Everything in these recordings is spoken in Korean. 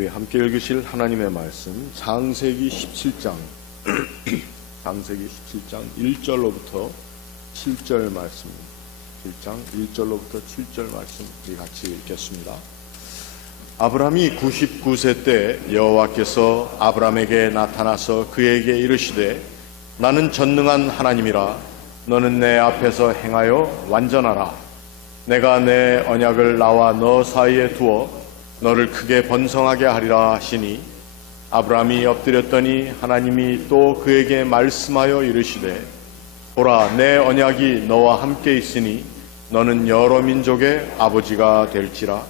우리 함께 읽으실 하나님의 말씀 창세기 17장 창세기 17장 1절로부터 7절 말씀입니다. 1장 1절로부터 7절 말씀 우리 같이 읽겠습니다. 아브라함이 99세 때 여호와께서 아브라함에게 나타나서 그에게 이르시되 나는 전능한 하나님이라 너는 내 앞에서 행하여 완전하라. 내가 내 언약을 나와 너 사이에 두어 너를 크게 번성하게 하리라 하시니 아브라함이 엎드렸더니 하나님이 또 그에게 말씀하여 이르시되 보라 내 언약이 너와 함께 있으니 너는 여러 민족의 아버지가 될지라.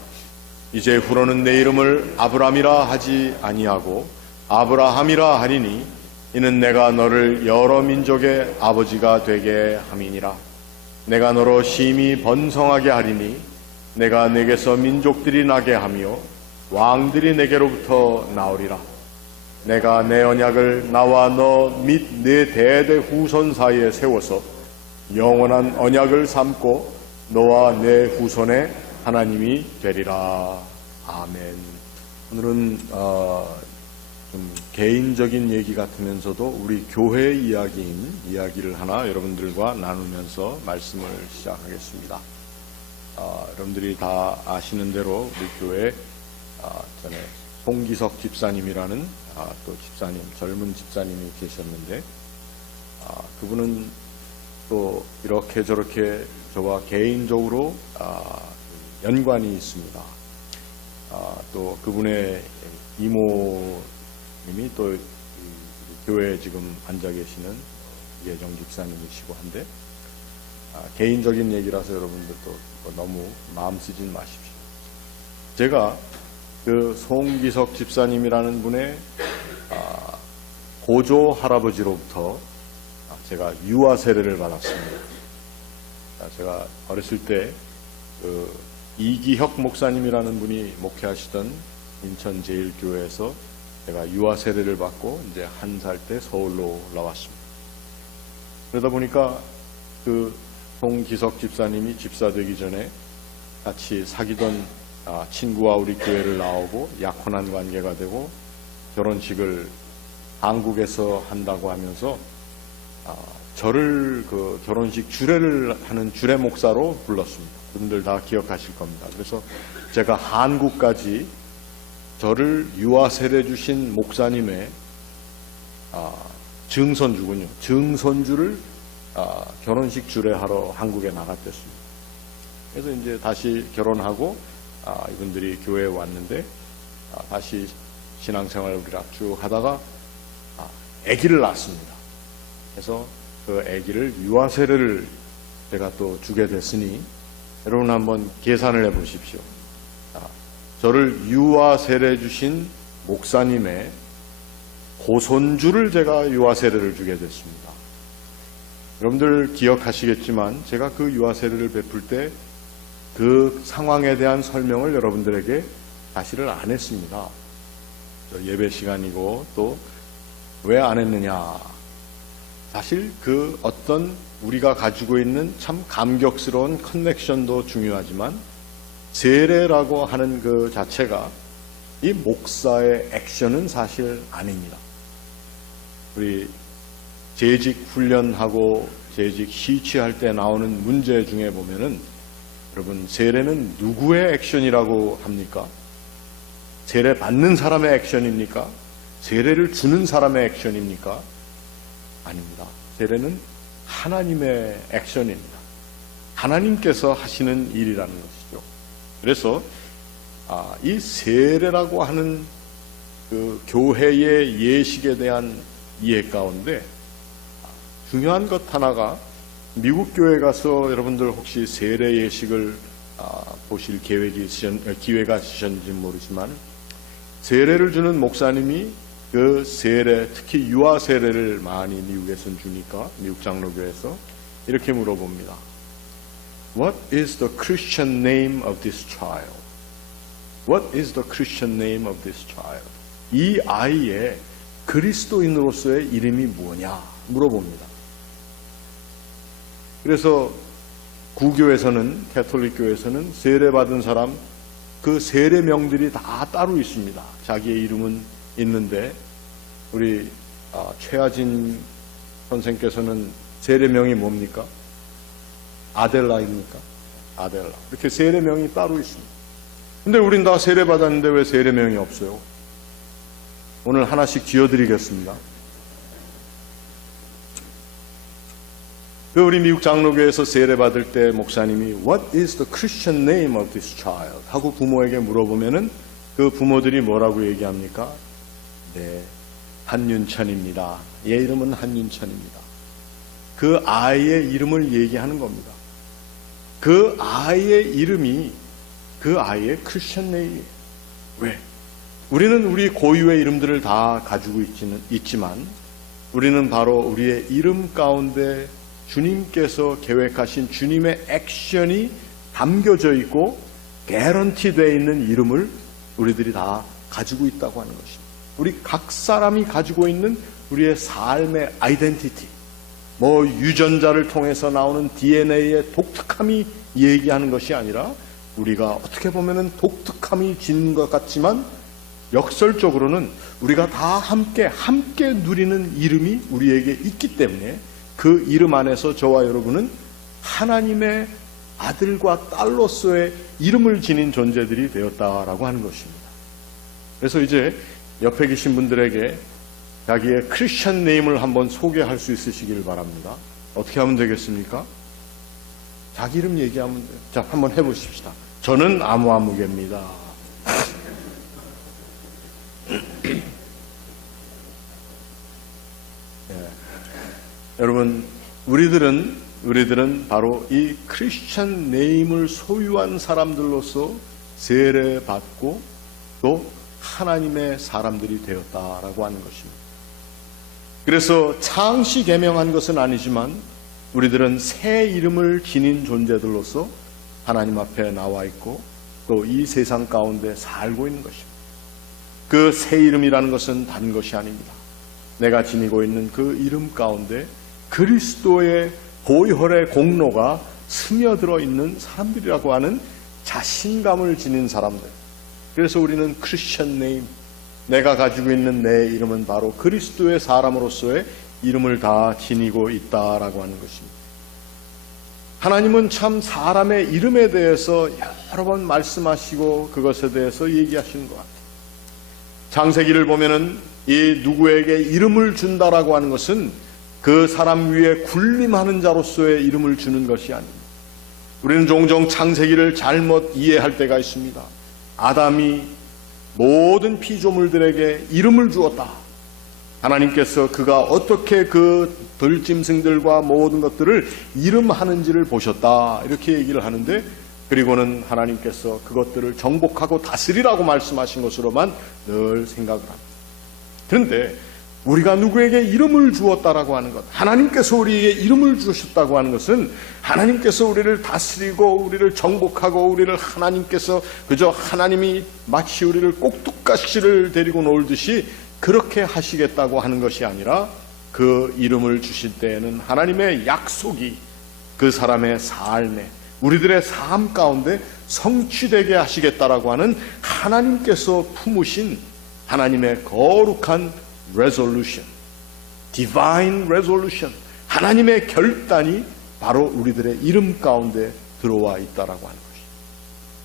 이제 후로는 내 이름을 아브라함이라 하지 아니하고 아브라함이라 하리니 이는 내가 너를 여러 민족의 아버지가 되게 함이니라. 내가 너로 심히 번성하게 하리니 내가 내게서 민족들이 나게 하며 왕들이 내게로부터 나오리라. 내가 내 언약을 나와 너 및 네 대대 후손 사이에 세워서 영원한 언약을 삼고 너와 내 후손의 하나님이 되리라. 아멘. 오늘은 좀 개인적인 얘기 같으면서도 우리 교회 이야기인 이야기를 하나 여러분들과 나누면서 말씀을 시작하겠습니다. 여러분들이 다 아시는 대로 우리 교회 전에 송기석 집사님이라는 또 집사님, 젊은 집사님이 계셨는데 그분은 또 이렇게 저렇게 저와 개인적으로 연관이 있습니다. 또 그분의 이모님이 또 교회에 지금 앉아 계시는 예정 집사님이시고 한데 개인적인 얘기라서 여러분들도 너무 마음 쓰진 마십시오. 제가 그 송기석 집사님이라는 분의 고조 할아버지로부터 제가 유아 세례를 받았습니다. 제가 어렸을 때 그 이기혁 목사님이라는 분이 목회하시던 인천 제일교회에서 제가 유아 세례를 받고 이제 1살 때 서울로 올라왔습니다. 그러다 보니까 그 송기석 집사님이 집사 되기 전에 같이 사귀던 친구와 우리 교회를 나오고 약혼한 관계가 되고 결혼식을 한국에서 한다고 하면서 저를 그 결혼식 주례를 하는 주례 목사로 불렀습니다. 여러분들 다 기억하실 겁니다. 그래서 제가 한국까지 저를 유아 세례 주신 목사님의 증손주군요. 증손주를 결혼식 주례하러 한국에 나갔댔습니다. 그래서 이제 다시 결혼하고 이분들이 교회에 왔는데 다시 신앙생활을 우리가 쭉 하다가 아기를 낳았습니다. 그래서 그 아기를 유아 세례를 제가 또 주게 됐으니 여러분 한번 계산을 해보십시오. 저를 유아 세례 주신 목사님의 고손주를 제가 유아 세례를 주게 됐습니다. 여러분들 기억하시겠지만 제가 그 유아 세례를 베풀 때 그 상황에 대한 설명을 여러분들에게 사실을 안 했습니다. 예배 시간이고 또 왜 안 했느냐. 사실 그 어떤 우리가 가지고 있는 참 감격스러운 커넥션도 중요하지만 세례라고 하는 그 자체가 이 목사의 액션은 사실 아닙니다. 우리 재직 훈련하고 재직 시취할 때 나오는 문제 중에 보면은 여러분 세례는 누구의 액션이라고 합니까? 세례 받는 사람의 액션입니까? 세례를 주는 사람의 액션입니까? 아닙니다. 세례는 하나님의 액션입니다. 하나님께서 하시는 일이라는 것이죠. 그래서 이 세례라고 하는 그 교회의 예식에 대한 이해 가운데 중요한 것 하나가 미국 교회 가서 여러분들 혹시 세례 예식을 보실 기회가 있으셨는지 모르지만 세례를 주는 목사님이 그 세례, 특히 유아 세례를 많이 미국에서는 주니까 미국 장로교에서 이렇게 물어봅니다. What is the Christian name of this child? What is the Christian name of this child? 이 아이의 그리스도인으로서의 이름이 뭐냐 물어봅니다. 그래서 구교에서는, 캐톨릭 교회에서는 세례받은 사람 그 세례명들이 다 따로 있습니다. 자기의 이름은 있는데 우리 최하진 선생께서는 세례명이 뭡니까? 아델라입니까? 아델라. 이렇게 세례명이 따로 있습니다. 근데 우린 다 세례받았는데 왜 세례명이 없어요? 오늘 하나씩 지어드리겠습니다. 우리 미국 장로교에서 세례받을 때 목사님이 What is the Christian name of this child? 하고 부모에게 물어보면은 그 부모들이 뭐라고 얘기합니까? 네, 한윤천입니다. 얘 이름은 한윤천입니다. 그 아이의 이름을 얘기하는 겁니다. 그 아이의 이름이 그 아이의 크리스천 네임이에요. 왜? 우리는 우리 고유의 이름들을 다 가지고 있지만 우리는 바로 우리의 이름 가운데 주님께서 계획하신 주님의 액션이 담겨져 있고 개런티 되어 있는 이름을 우리들이 다 가지고 있다고 하는 것입니다. 우리 각 사람이 가지고 있는 우리의 삶의 아이덴티티, 유전자를 통해서 나오는 DNA의 독특함이 얘기하는 것이 아니라 우리가 어떻게 보면은 독특함이 지닌 것 같지만 역설적으로는 우리가 다 함께 누리는 이름이 우리에게 있기 때문에 그 이름 안에서 저와 여러분은 하나님의 아들과 딸로서의 이름을 지닌 존재들이 되었다라고 하는 것입니다. 그래서 이제 옆에 계신 분들에게 자기의 크리스천 네임을 한번 소개할 수 있으시길 바랍니다. 어떻게 하면 되겠습니까? 자기 이름 얘기하면 돼요. 자, 한번 해보십시다. 저는 아무개입니다. 여러분, 우리들은 바로 이 크리스천 네임을 소유한 사람들로서 세례받고 또 하나님의 사람들이 되었다라고 하는 것입니다. 그래서 창시 계명한 것은 아니지만 우리들은 새 이름을 지닌 존재들로서 하나님 앞에 나와 있고 또 이 세상 가운데 살고 있는 것입니다. 그 새 이름이라는 것은 다른 것이 아닙니다. 내가 지니고 있는 그 이름 가운데 그리스도의 보혈의 공로가 스며들어 있는 사람들이라고 하는 자신감을 지닌 사람들. 그래서 우리는 크리스천 네임, 내가 가지고 있는 내 이름은 바로 그리스도의 사람으로서의 이름을 다 지니고 있다라고 하는 것입니다. 하나님은 참 사람의 이름에 대해서 여러 번 말씀하시고 그것에 대해서 얘기하시는 것 같아요. 창세기를 보면은 이 누구에게 이름을 준다라고 하는 것은 그 사람 위에 군림하는 자로서의 이름을 주는 것이 아닙니다. 우리는 종종 창세기를 잘못 이해할 때가 있습니다. 아담이 모든 피조물들에게 이름을 주었다. 하나님께서 그가 어떻게 그 들짐승들과 모든 것들을 이름하는지를 보셨다. 이렇게 얘기를 하는데 그리고는 하나님께서 그것들을 정복하고 다스리라고 말씀하신 것으로만 늘 생각을 합니다. 그런데 우리가 누구에게 이름을 주었다라고 하는 것, 하나님께서 우리에게 이름을 주셨다고 하는 것은 하나님께서 우리를 다스리고 우리를 정복하고 우리를 하나님께서 그저 하나님이 마치 우리를 꼭두가시를 데리고 놀듯이 그렇게 하시겠다고 하는 것이 아니라 그 이름을 주실 때에는 하나님의 약속이 그 사람의 삶에 우리들의 삶 가운데 성취되게 하시겠다라고 하는 하나님께서 품으신 하나님의 거룩한 resolution, divine resolution, 하나님의 결단이 바로 우리들의 이름 가운데 들어와 있다라고 하는 것입니다.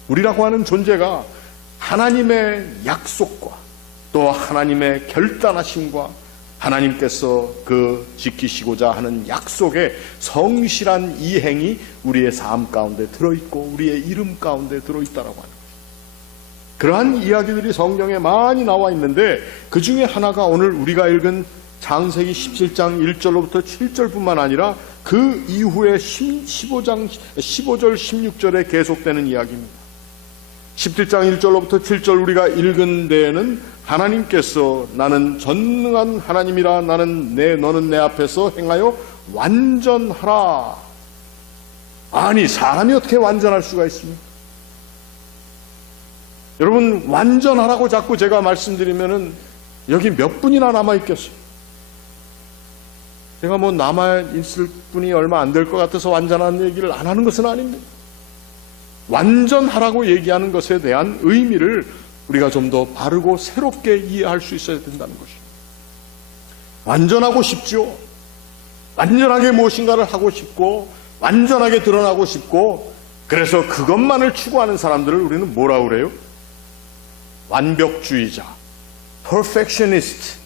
우리라고 하는 존재가 하나님의 약속과 또 하나님의 결단하심과 하나님께서 그 지키시고자 하는 약속의 성실한 이행이 우리의 삶 가운데 들어있고 우리의 이름 가운데 들어있다라고 하는 것입니다. 그러한 이야기들이 성경에 많이 나와 있는데 그 중에 하나가 오늘 우리가 읽은 창세기 17장 1절로부터 7절뿐만 아니라 그 이후에 15절 16절에 계속되는 이야기입니다. 17장 1절로부터 7절 우리가 읽은 데에는 하나님께서 나는 전능한 하나님이라 너는 내 앞에서 행하여 완전하라. 아니 사람이 어떻게 완전할 수가 있습니까? 여러분 완전하라고 자꾸 제가 말씀드리면은 여기 몇 분이나 남아있겠어요? 제가 남아있을 분이 얼마 안 될 것 같아서 완전한 얘기를 안 하는 것은 아닙니다. 완전하라고 얘기하는 것에 대한 의미를 우리가 좀 더 바르고 새롭게 이해할 수 있어야 된다는 것입니다. 완전하고 싶죠. 완전하게 무엇인가를 하고 싶고 완전하게 드러나고 싶고, 그래서 그것만을 추구하는 사람들을 우리는 뭐라고 그래요? 완벽주의자, perfectionist.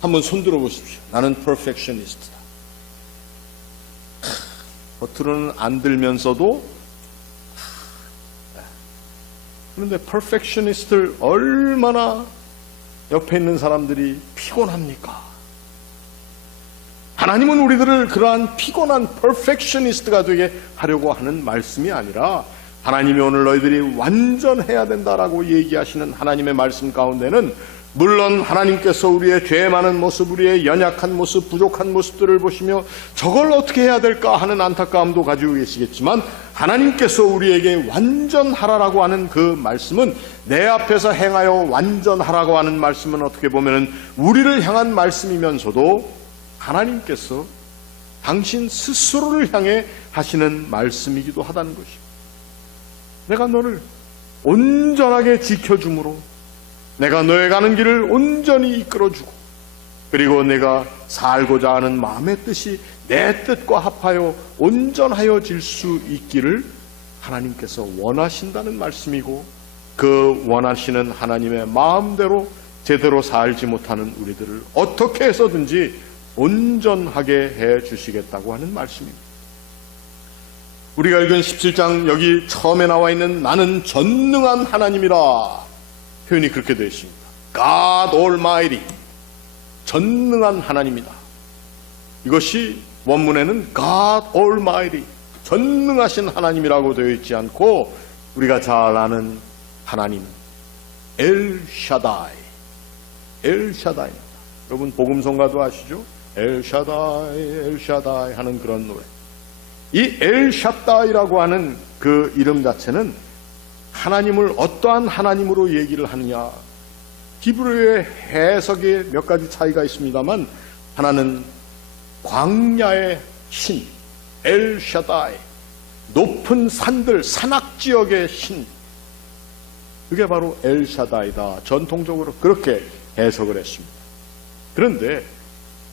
한번 손들어 보십시오. 나는 perfectionist다. 겉으로는 안 들면서도, 그런데 perfectionist를 얼마나 옆에 있는 사람들이 피곤합니까? 하나님은 우리들을 그러한 피곤한 perfectionist가 되게 하려고 하는 말씀이 아니라, 하나님이 오늘 너희들이 완전해야 된다라고 얘기하시는 하나님의 말씀 가운데는, 물론 하나님께서 우리의 죄 많은 모습, 우리의 연약한 모습, 부족한 모습들을 보시며 저걸 어떻게 해야 될까 하는 안타까움도 가지고 계시겠지만, 하나님께서 우리에게 완전하라고 하는 그 말씀은, 내 앞에서 행하여 완전하라고 하는 말씀은 어떻게 보면 우리를 향한 말씀이면서도 하나님께서 당신 스스로를 향해 하시는 말씀이기도 하다는 것입니다. 내가 너를 온전하게 지켜줌으로 내가 너의 가는 길을 온전히 이끌어주고, 그리고 내가 살고자 하는 마음의 뜻이 내 뜻과 합하여 온전하여질 수 있기를 하나님께서 원하신다는 말씀이고, 그 원하시는 하나님의 마음대로 제대로 살지 못하는 우리들을 어떻게 해서든지 온전하게 해 주시겠다고 하는 말씀입니다. 우리가 읽은 17장 여기 처음에 나와 있는 나는 전능한 하나님이라 표현이 그렇게 되어 있습니다. God Almighty, 전능한 하나님이다. 이것이 원문에는 God Almighty, 전능하신 하나님이라고 되어 있지 않고, 우리가 잘 아는 하나님 엘 샤다이, 엘 샤다이입니다. 여러분 복음성가도 아시죠? 엘 샤다이, 엘 샤다이 하는 그런 노래. 이 엘 샤다이라고 하는 그 이름 자체는 하나님을 어떠한 하나님으로 얘기를 하느냐, 히브리어의 해석에 몇 가지 차이가 있습니다만, 하나는 광야의 신, 엘 샤다이, 높은 산들, 산악지역의 신, 그게 바로 엘 샤다이다. 전통적으로 그렇게 해석을 했습니다. 그런데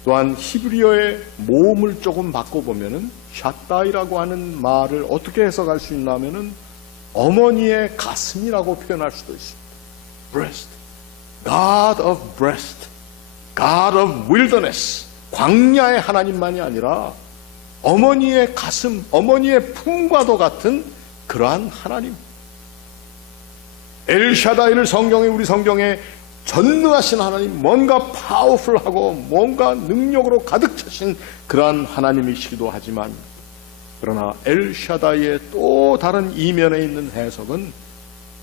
또한 히브리어의 모음을 조금 바꿔보면은 샤다이라고 하는 말을 어떻게 해석할 수 있냐면은 어머니의 가슴이라고 표현할 수도 있습니다. breast, God of breast, God of wilderness, 광야의 하나님만이 아니라 어머니의 가슴, 어머니의 품과도 같은 그러한 하나님. 엘샤다이를 성경에, 우리 성경에 전능하신 하나님, 뭔가 파워풀하고 뭔가 능력으로 가득 차신 그러한 하나님이시기도 하지만, 그러나 엘샤다이의 또 다른 이면에 있는 해석은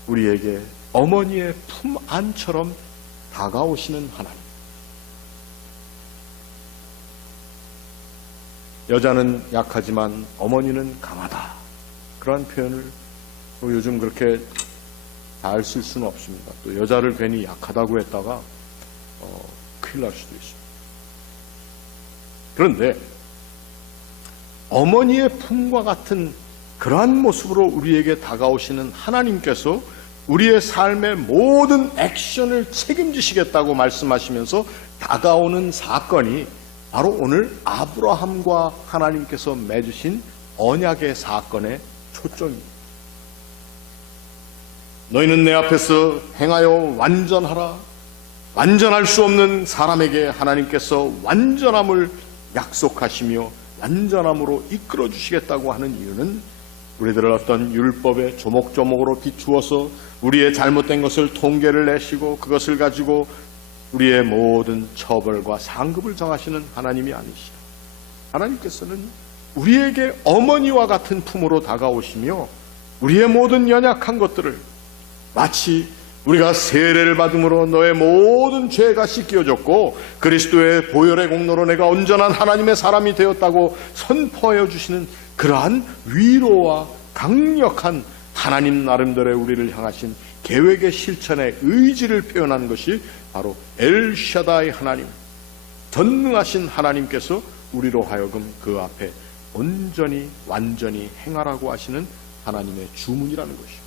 우리에게 어머니의 품 안처럼 다가오시는 하나님. 여자는 약하지만 어머니는 강하다, 그러한 표현을 요즘 그렇게 잘 쓸 수는 없습니다. 또 여자를 괜히 약하다고 했다가 큰일 날 수도 있습니다. 그런데 어머니의 품과 같은 그러한 모습으로 우리에게 다가오시는 하나님께서 우리의 삶의 모든 액션을 책임지시겠다고 말씀하시면서 다가오는 사건이 바로 오늘 아브라함과 하나님께서 맺으신 언약의 사건의 초점입니다. 너희는 내 앞에서 행하여 완전하라. 완전할 수 없는 사람에게 하나님께서 완전함을 약속하시며 완전함으로 이끌어 주시겠다고 하는 이유는, 우리들을 어떤 율법의 조목조목으로 비추어서 우리의 잘못된 것을 통계를 내시고 그것을 가지고 우리의 모든 처벌과 상급을 정하시는 하나님이 아니시다. 하나님께서는 우리에게 어머니와 같은 품으로 다가오시며 우리의 모든 연약한 것들을, 마치 우리가 세례를 받음으로 너의 모든 죄가 씻겨졌고 그리스도의 보혈의 공로로 내가 온전한 하나님의 사람이 되었다고 선포하여 주시는 그러한 위로와 강력한 하나님 나름대로의 우리를 향하신 계획의 실천의 의지를 표현한 것이 바로 엘샤다이 하나님, 전능하신 하나님께서 우리로 하여금 그 앞에 온전히 완전히 행하라고 하시는 하나님의 주문이라는 것이죠.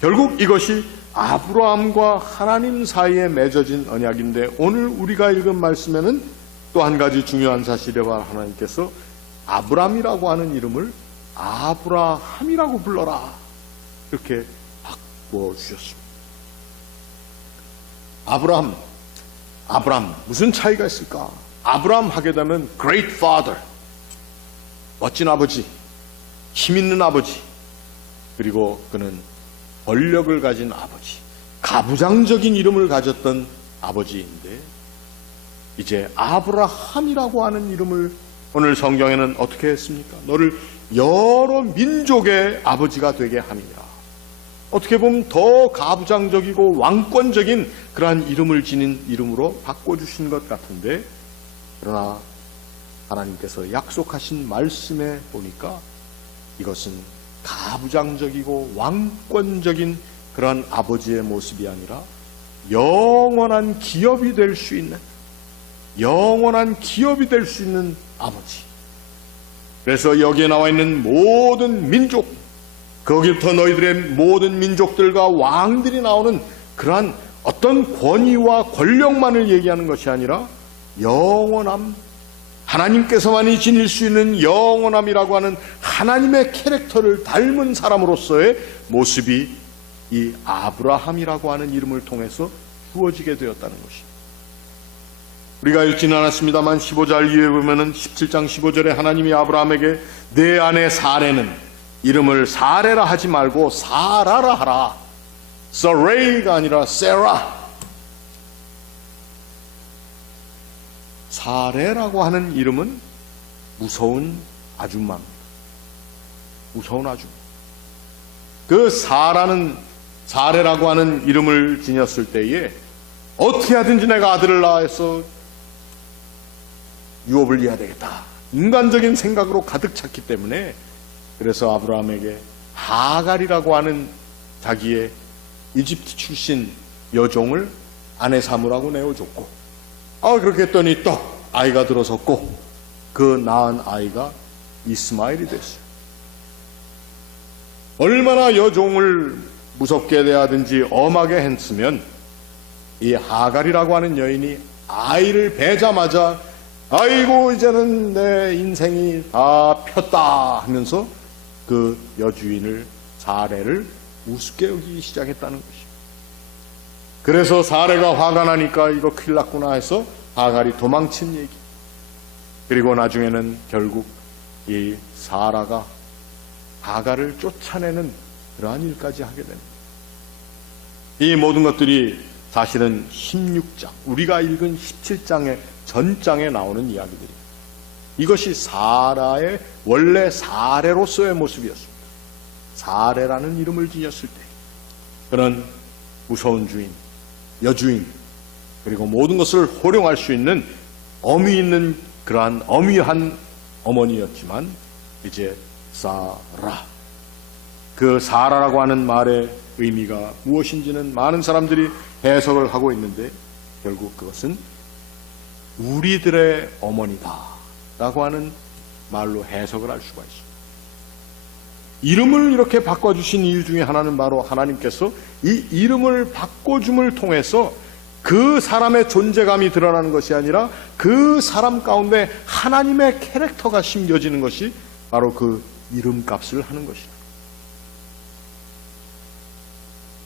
결국 이것이 아브라함과 하나님 사이에 맺어진 언약인데, 오늘 우리가 읽은 말씀에는 또 한 가지 중요한 사실이와 하나님께서 아브람이라고 하는 이름을 아브라함이라고 불러라, 이렇게 바꿔주셨습니다. 아브람, 무슨 차이가 있을까? 아브람 하게 되면 Great Father, 멋진 아버지, 힘 있는 아버지, 그리고 그는 권력을 가진 아버지, 가부장적인 이름을 가졌던 아버지인데, 이제 아브라함이라고 하는 이름을 오늘 성경에는 어떻게 했습니까? 너를 여러 민족의 아버지가 되게 함이니라. 어떻게 보면 더 가부장적이고 왕권적인 그러한 이름을 지닌 이름으로 바꿔주신 것 같은데, 그러나 하나님께서 약속하신 말씀에 보니까 이것은 가부장적이고 왕권적인 그러한 아버지의 모습이 아니라 영원한 기업이 될 수 있는 아버지. 그래서 여기에 나와 있는 모든 민족, 거기부터 너희들의 모든 민족들과 왕들이 나오는 그러한 어떤 권위와 권력만을 얘기하는 것이 아니라 영원함, 하나님께서만이 지닐 수 있는 영원함이라고 하는 하나님의 캐릭터를 닮은 사람으로서의 모습이 이 아브라함이라고 하는 이름을 통해서 주어지게 되었다는 것입니다. 우리가 읽지는 않았습니다만 15절 이후에 보면은 17장 15절에 하나님이 아브라함에게 내 아내 사레는 이름을 사레라 하지 말고 사라라 하라. 서레이가 아니라 세라. 사레라고 하는 이름은 무서운 아줌마입니다. 무서운 아줌마. 그 사레라고 하는 이름을 지녔을 때에 어떻게 하든지 내가 아들을 낳아서 유업을 이어야 되겠다, 인간적인 생각으로 가득 찼기 때문에, 그래서 아브라함에게 하갈이라고 하는 자기의 이집트 출신 여종을 아내 삼으라고 내어줬고, 그렇게 했더니 또 아이가 들어섰고, 그 낳은 아이가 이스마엘이 됐어요. 얼마나 여종을 무섭게 대하든지 엄하게 했으면 이 하갈이라고 하는 여인이 아이를 베자마자 아이고 이제는 내 인생이 다 폈다 하면서 그 여주인을, 사레를 우습게 여기기 시작했다는 것입니다. 그래서 사레가 화가 나니까 이거 큰일 났구나 해서 하갈이 도망친 얘기. 그리고 나중에는 결국 이 사라가 하갈을 쫓아내는 그러한 일까지 하게 됩니다. 이 모든 것들이 사실은 16장, 우리가 읽은 17장의 전장에 나오는 이야기들입니다. 이것이 사라의 원래 사레로서의 모습이었습니다. 사레라는 이름을 지녔을 때 그는 무서운 주인, 여주인, 그리고 모든 것을 호령할 수 있는 엄위 있는 그러한 엄위한 어머니였지만, 이제 사라, 그 사라라고 하는 말의 의미가 무엇인지는 많은 사람들이 해석을 하고 있는데, 결국 그것은 우리들의 어머니다 라고 하는 말로 해석을 할 수가 있습니다. 이름을 이렇게 바꿔주신 이유 중에 하나는 바로 하나님께서 이 이름을 바꿔줌을 통해서 그 사람의 존재감이 드러나는 것이 아니라 그 사람 가운데 하나님의 캐릭터가 심겨지는 것이 바로 그 이름값을 하는 것입니다.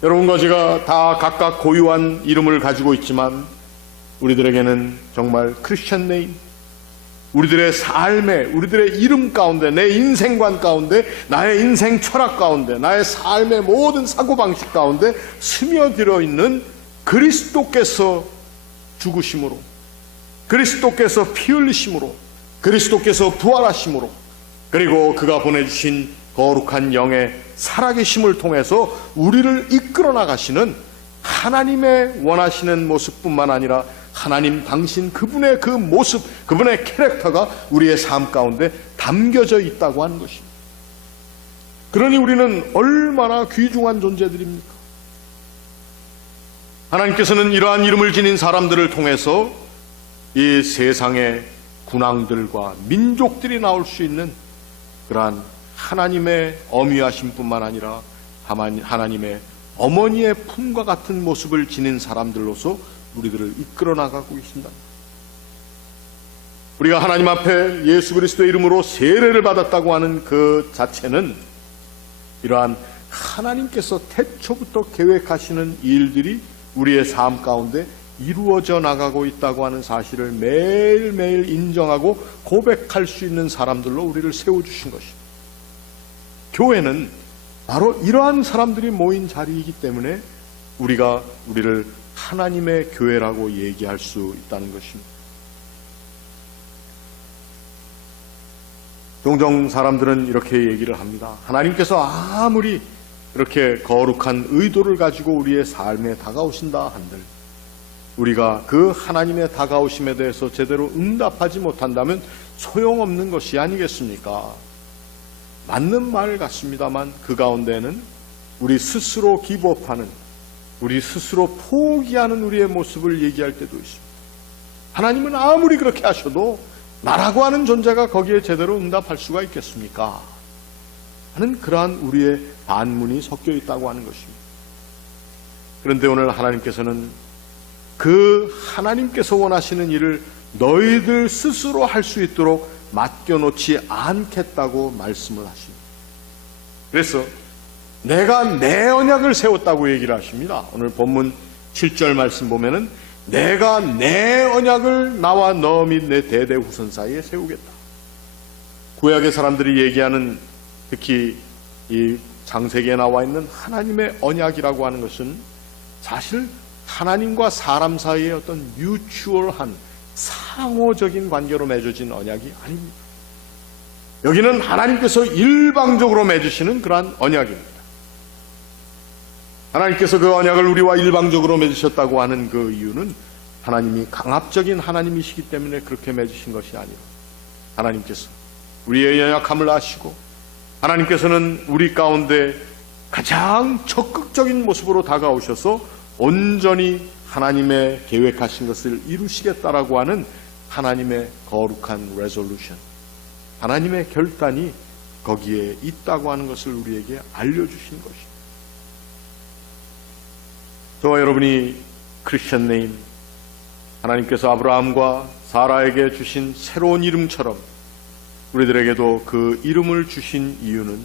여러분과 제가 다 각각 고유한 이름을 가지고 있지만, 우리들에게는 정말 크리스천 네임, 우리들의 삶에, 우리들의 이름 가운데, 내 인생관 가운데, 나의 인생 철학 가운데, 나의 삶의 모든 사고방식 가운데 스며들어 있는 그리스도께서 죽으심으로, 그리스도께서 피 흘리심으로, 그리스도께서 부활하심으로, 그리고 그가 보내주신 거룩한 영의 살아계심을 통해서 우리를 이끌어 나가시는 하나님의 원하시는 모습뿐만 아니라 하나님 당신 그분의 그 모습, 그분의 캐릭터가 우리의 삶 가운데 담겨져 있다고 하는 것입니다. 그러니 우리는 얼마나 귀중한 존재들입니까? 하나님께서는 이러한 이름을 지닌 사람들을 통해서 이 세상의 군왕들과 민족들이 나올 수 있는 그러한 하나님의 어미하심뿐만 아니라 하나님의 어머니의 품과 같은 모습을 지닌 사람들로서 우리들을 이끌어 나가고 계신다. 우리가 하나님 앞에 예수 그리스도의 이름으로 세례를 받았다고 하는 그 자체는 이러한 하나님께서 태초부터 계획하시는 일들이 우리의 삶 가운데 이루어져 나가고 있다고 하는 사실을 매일매일 인정하고 고백할 수 있는 사람들로 우리를 세워주신 것입니다. 교회는 바로 이러한 사람들이 모인 자리이기 때문에 우리가 우리를 하나님의 교회라고 얘기할 수 있다는 것입니다. 종종 사람들은 이렇게 얘기를 합니다. 하나님께서 아무리 이렇게 거룩한 의도를 가지고 우리의 삶에 다가오신다 한들 우리가 그 하나님의 다가오심에 대해서 제대로 응답하지 못한다면 소용없는 것이 아니겠습니까? 맞는 말 같습니다만 그 가운데는 우리 스스로 기복하는, 우리 스스로 포기하는 우리의 모습을 얘기할 때도 있습니다. 하나님은 아무리 그렇게 하셔도 나라고 하는 존재가 거기에 제대로 응답할 수가 있겠습니까? 하는 그러한 우리의 반문이 섞여 있다고 하는 것입니다. 그런데 오늘 하나님께서는 그 하나님께서 원하시는 일을 너희들 스스로 할 수 있도록 맡겨놓지 않겠다고 말씀을 하십니다. 그래서 내가 내 언약을 세웠다고 얘기를 하십니다. 오늘 본문 7절 말씀 보면은 내가 내 언약을 나와 너 및 내 대대 후손 사이에 세우겠다. 구약의 사람들이 얘기하는 특히 이 창세기에 나와 있는 하나님의 언약이라고 하는 것은 사실 하나님과 사람 사이의 어떤 뮤추얼한 상호적인 관계로 맺어진 언약이 아닙니다. 여기는 하나님께서 일방적으로 맺으시는 그러한 언약입니다. 하나님께서 그 언약을 우리와 일방적으로 맺으셨다고 하는 그 이유는 하나님이 강압적인 하나님이시기 때문에 그렇게 맺으신 것이 아니라 하나님께서 우리의 연약함을 아시고 하나님께서는 우리 가운데 가장 적극적인 모습으로 다가오셔서 온전히 하나님의 계획하신 것을 이루시겠다라고 하는 하나님의 거룩한 레졸루션, 하나님의 결단이 거기에 있다고 하는 것을 우리에게 알려주신 것입니다. 저와 여러분이 크리스천 네임, 하나님께서 아브라함과 사라에게 주신 새로운 이름처럼 우리들에게도 그 이름을 주신 이유는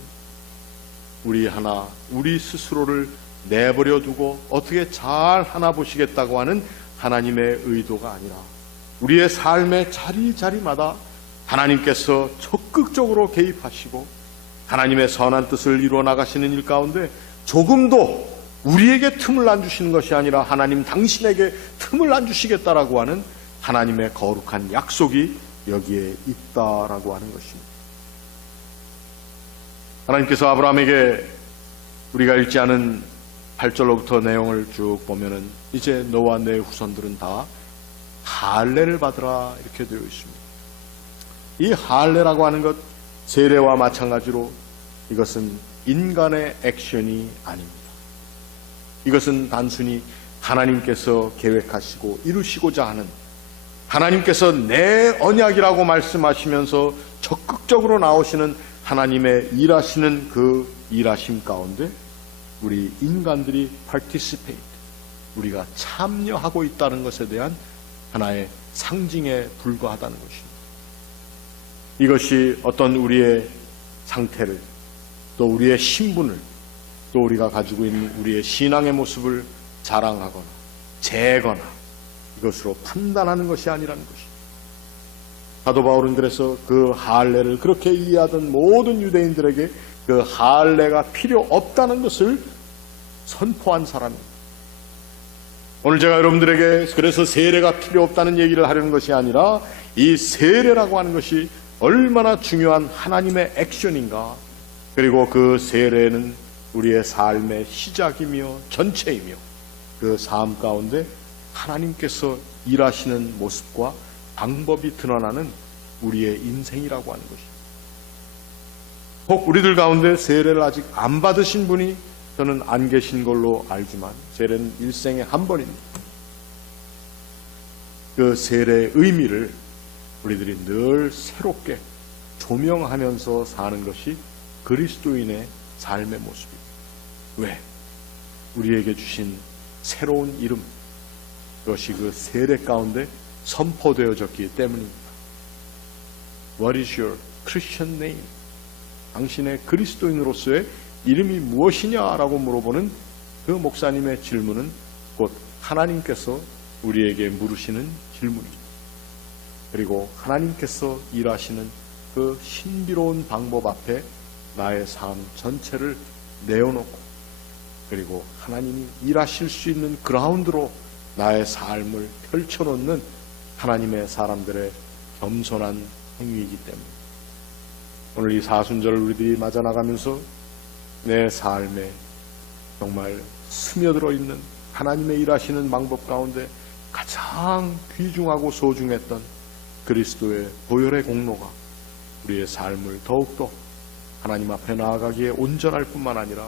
우리 스스로를 내버려 두고 어떻게 잘 하나 보시겠다고 하는 하나님의 의도가 아니라 우리의 삶의 자리자리마다 하나님께서 적극적으로 개입하시고 하나님의 선한 뜻을 이루어 나가시는 일 가운데 조금도 우리에게 틈을 안 주시는 것이 아니라 하나님 당신에게 틈을 안 주시겠다라고 하는 하나님의 거룩한 약속이 여기에 있다라고 하는 것입니다. 하나님께서 아브라함에게 우리가 읽지 않은 8절로부터 내용을 쭉 보면은 이제 너와 내 후손들은 다 할례를 받으라 이렇게 되어 있습니다. 이 할례라고 하는 것 세례와 마찬가지로 이것은 인간의 액션이 아닙니다. 이것은 단순히 하나님께서 계획하시고 이루시고자 하는 하나님께서 내 언약이라고 말씀하시면서 적극적으로 나오시는 하나님의 일하시는 그 일하심 가운데 우리 인간들이 participate, 우리가 참여하고 있다는 것에 대한 하나의 상징에 불과하다는 것입니다. 이것이 어떤 우리의 상태를 또 우리의 신분을 또 우리가 가지고 있는 우리의 신앙의 모습을 자랑하거나 재거나 이것으로 판단하는 것이 아니라는 것입니다. 사도 바울은 그래서 그 할례를 그렇게 이해하던 모든 유대인들에게 그 할례가 필요 없다는 것을 선포한 사람입니다. 오늘 제가 여러분들에게 그래서 세례가 필요 없다는 얘기를 하려는 것이 아니라 이 세례라고 하는 것이 얼마나 중요한 하나님의 액션인가, 그리고 그 세례는 우리의 삶의 시작이며 전체이며 그 삶 가운데 하나님께서 일하시는 모습과 방법이 드러나는 우리의 인생이라고 하는 것입니다. 혹 우리들 가운데 세례를 아직 안 받으신 분이 저는 안 계신 걸로 알지만 세례는 일생에 한 번입니다. 그 세례의 의미를 우리들이 늘 새롭게 조명하면서 사는 것이 그리스도인의 삶의 모습입니다. 왜? 우리에게 주신 새로운 이름, 그것이 그 세례 가운데 선포되어졌기 때문입니다. What is your Christian name? 당신의 그리스도인으로서의 이름이 무엇이냐라고 물어보는 그 목사님의 질문은 곧 하나님께서 우리에게 물으시는 질문입니다. 그리고 하나님께서 일하시는 그 신비로운 방법 앞에 나의 삶 전체를 내어놓고, 그리고 하나님이 일하실 수 있는 그라운드로 나의 삶을 펼쳐놓는 하나님의 사람들의 겸손한 행위이기 때문에 오늘 이 사순절을 우리들이 맞아나가면서 내 삶에 정말 스며들어 있는 하나님의 일하시는 방법 가운데 가장 귀중하고 소중했던 그리스도의 보혈의 공로가 우리의 삶을 더욱더 하나님 앞에 나아가기에 온전할 뿐만 아니라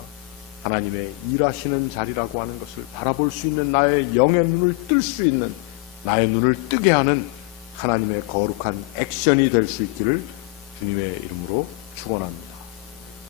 하나님의 일하시는 자리라고 하는 것을 바라볼 수 있는, 나의 영의 눈을 뜰 수 있는, 나의 눈을 뜨게 하는 하나님의 거룩한 액션이 될 수 있기를 주님의 이름으로 축원합니다.